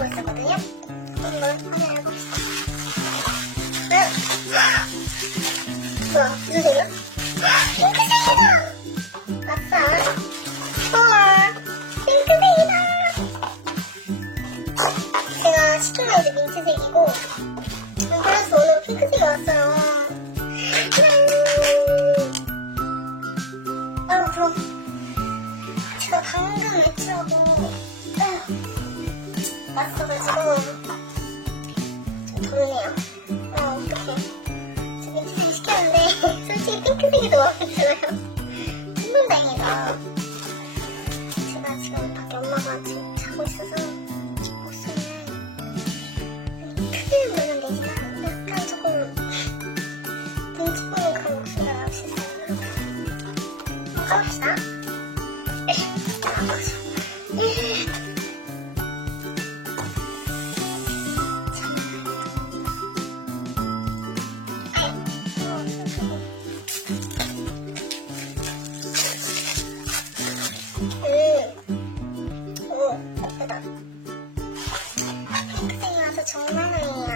하고 있었거든요. 한번 확인해봅시다. 뭐야, 무슨 색이야? 핑크색이다! 아싸! 우와, 핑크색이다! 제가 시킨 건 이제 민트색이고, 그래서 오늘 핑크색이 왔어요. 아유, 그럼 제가 방금 외출하고 왔어가지고 좀 덥네요. 어떡해. 저 민트색 시켰는데 솔직히 핑크색이 더 마음에 들어요. 정말 다행이다. 제가 지금 밖에 엄마가 지금 자고 있어서 옷을 크게 물면 되지만 약간 조금 눈치 보는 그런 옷을 나옵시다. 가봅시다. 오, 예쁘다. 핑크색이 와서 정말 다행이야.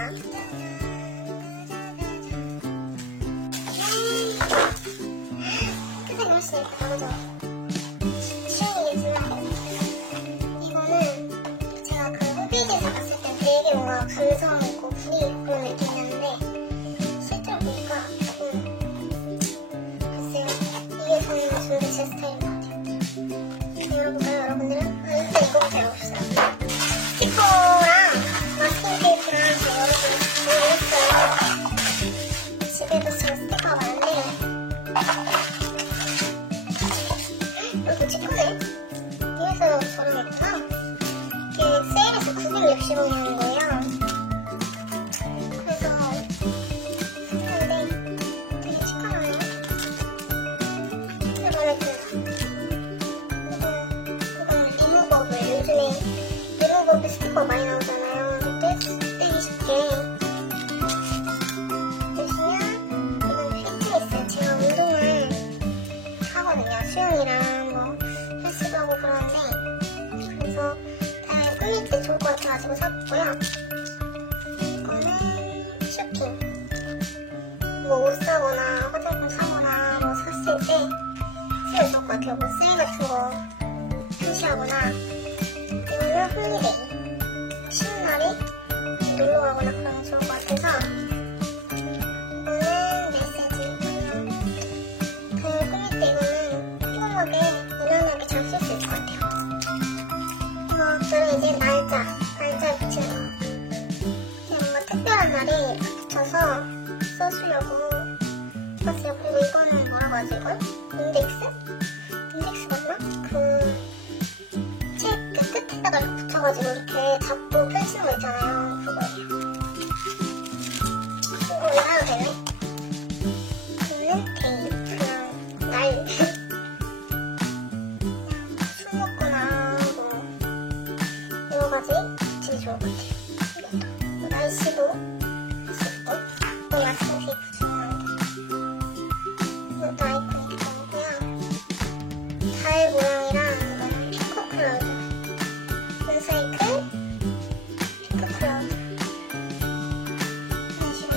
핑크색이 훨씬 예쁘다, 그죠? 취향이겠지만 이거는 제가 그 홈페이지에서 봤을 때 되게 뭔가 감성 있고 분위기 있고 그런 느낌이 났는데 실제로 보니까 조금 글쎄요, 이게 저는 좀 더 제 스타일인 것 같아요. 여러분들은? 일단 이거부터 해봅시다. 스티커랑 마스킹 테이프랑 저 여러 개 준비했어요. 집에도 지금 스티커가 많은데 이거 찍고네? 위에서 저런 했구나. 이게 세일해서 960원이라는 거예요. 그래서 샀는데 되게 시커매요. 근데 마음에 듭니다. 이거는 리무버블. 요즘에 리무버블 스티커 많이 나오잖아요. 그때 20개 보시면 이건 피트니스. 제가 운동을 하거든요. 수영이랑 뭐 헬스도 하고 그러는데 그래서 다양하게 꾸밀 때 좋을 것 같아가지고 샀고요. 이거는 쇼핑. 뭐 옷 사거나 화장품 사거나 뭐 샀을 때 쓰면 좋을 것 같아요. 뭐 세일 같은 거 표시하거나. 이거는 홀리데이. 쉬는 날에 놀러 가거나 그러면 좋을 것 같아서. 이거는 메시지. 그 꾸밀 때 이거는 핑크하게 무난하게 잘 쓸 수 있을 것 같아요. 저는 이제 날짜를 붙이는 거. 그냥 뭔가 특별한 날에 붙여서 써주려고 봤어요. 그리고 이거는 뭐라고 하지 이걸? 인덱스? 인덱스 맞나? 그 책 그 끝에다가 이렇게 붙여가지고 이렇게 잡고 펼치는 거 있잖아요. 그거예요. 이거 올라가도 되네? 이거는 데이. 그냥 날. 술 먹거나 뭐 여러 가지 붙이기 좋을 것 같아요. 날씨도 할 수 있고. 또 마스킹 테이프 중요한데. 이것도 아이콘이 들어오고요. 달 모양이랑 이거는 핑크 클라우드. 문사이클, 핑크 클라우드. 이런 식으로.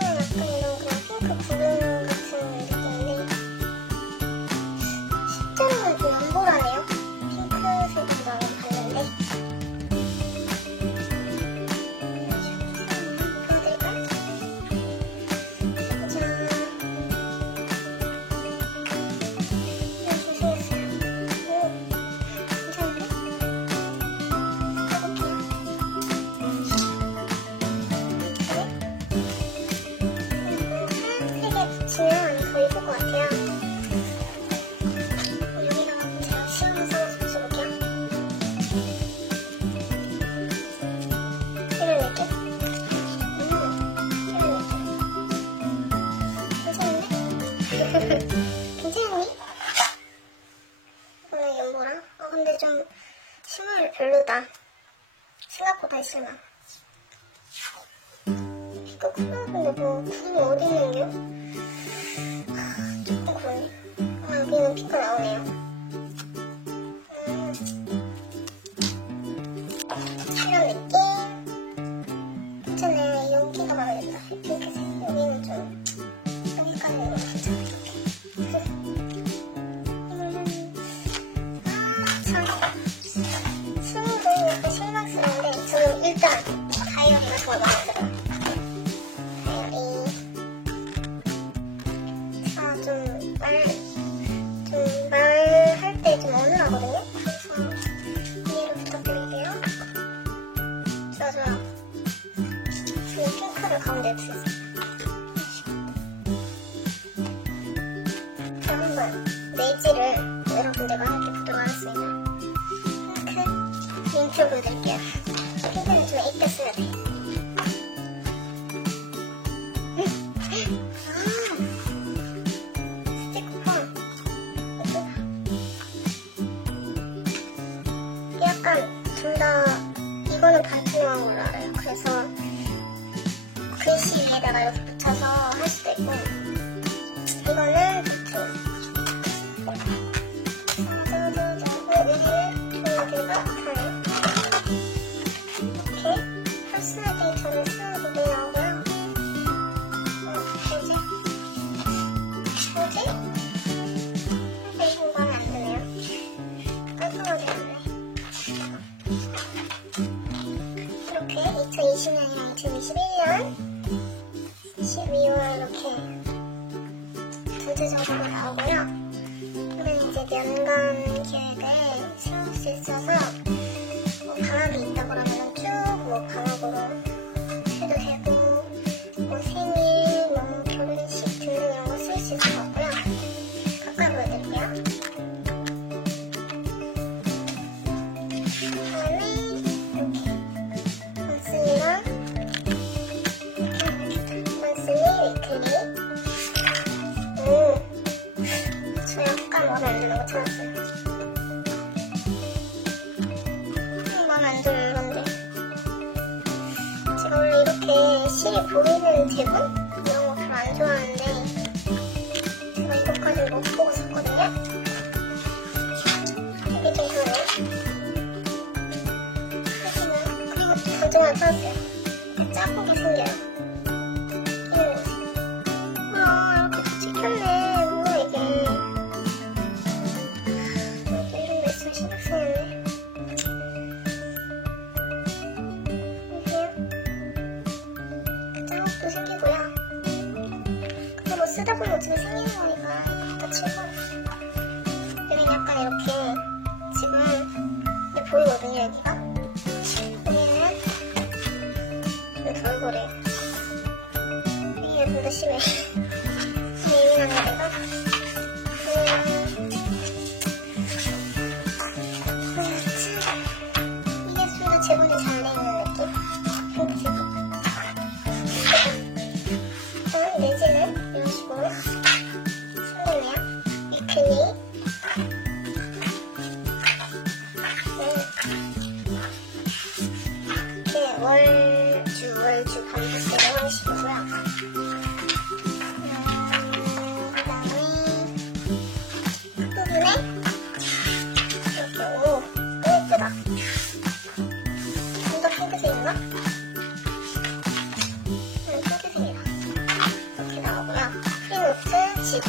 약간 이런 그냥 핑크 구름 같은 느낌인데 실제로는 좀 연보라네요. 핑크색으로 나오는 봤는데. 보여드릴까요? 보자. 이렇게 생겼어요. 오, 괜찮은데? 해볼게요. 하얀색에 붙이면 더 예쁠 것 같아요. 여기다가 제가 시험해서 붙여볼게요. 이런 느낌? 이런 느낌. 괜찮은데? 괜찮니? 이거는 연보라? 근데 좀 실물 별로다. 생각보다 실망. 핑크 쿨러인데 뭐 구름이 어디 있는겨? 조금 그러네. 여기는 핑크 나오네요. 이런 느낌. 일단 다이어리 같은 거 넣어드려요. 다이어리. 좀 말할 때 좀 어눌하거든요. 그래서 이해를 부탁드릴게요. 좋아요. 이 핑크를 가운데에 주세요. 그럼 한번 내지를 여러분들과 함께 보도록 하겠습니다. 핑크 보여드릴게요. 핑크는 좀 이때 써야 돼. 스티커폰. 약간 둘 다 이거는 반투명한 걸로 알아요. 그래서 글씨 위에다가 이렇게 붙여서 할 수도 있고, 이거는 보통 이렇게 퍼스널데이터를 쓰는 부분이 나오고요. 뭐지? 이거 하면 안 되네요. 깔끔하게 안 돼. 이렇게 2020년이랑 2021년 12월 이렇게 전체적으로 나오고요. 그러면 이제 연간 계획을 세울 수 있어서 뭐 방학이 있다 그러면 쭉 뭐 방학으로 해도 되고, 뭐 생일, 뭐 결혼식 등등 이런 거 쓸 수 있을 것 같고요. 가까이 보여드릴게요. 그다음에 이렇게 monthly랑 monthly, weekly. 저 약간 마음에 안 드는 거 찾았어요. 마음에 안 드는 건데, 제가 원래 이렇게 실이 보이는 대본? 이런 거 별로 안 좋아하는데 제가 이것까지 못 보고 샀거든요. 이게 좀 그러네요. 하지만 그리고 단정을 찾았어요. 이렇게 작은 게 생겨요. 이렇게 다 찍혔네. 뭐야 이게. 이런 거 있으면 신경 쓰이는데. 도 생기고요. 근데 뭐 쓰다 보면 어차피 생기는 거니까 갖다 치고, 여긴 약간 이렇게 지금 이게 보이거든요. 여기가 여기는 이렇게 얼굴에 이게 좀 더 심해. 예민한 거가 이게 좀 더 재본이 잘 돼 있는 느낌? 내지는 이런 식으로 성공이야. 위클리. 이렇게 월주 반복으로 하는 식이고요. 그 다음에 앞부분에 이렇게 너무 예쁘다. 좀 더 핑크색인가? 핑크색이다. 이렇게 나오고요. 프리노트, 지구.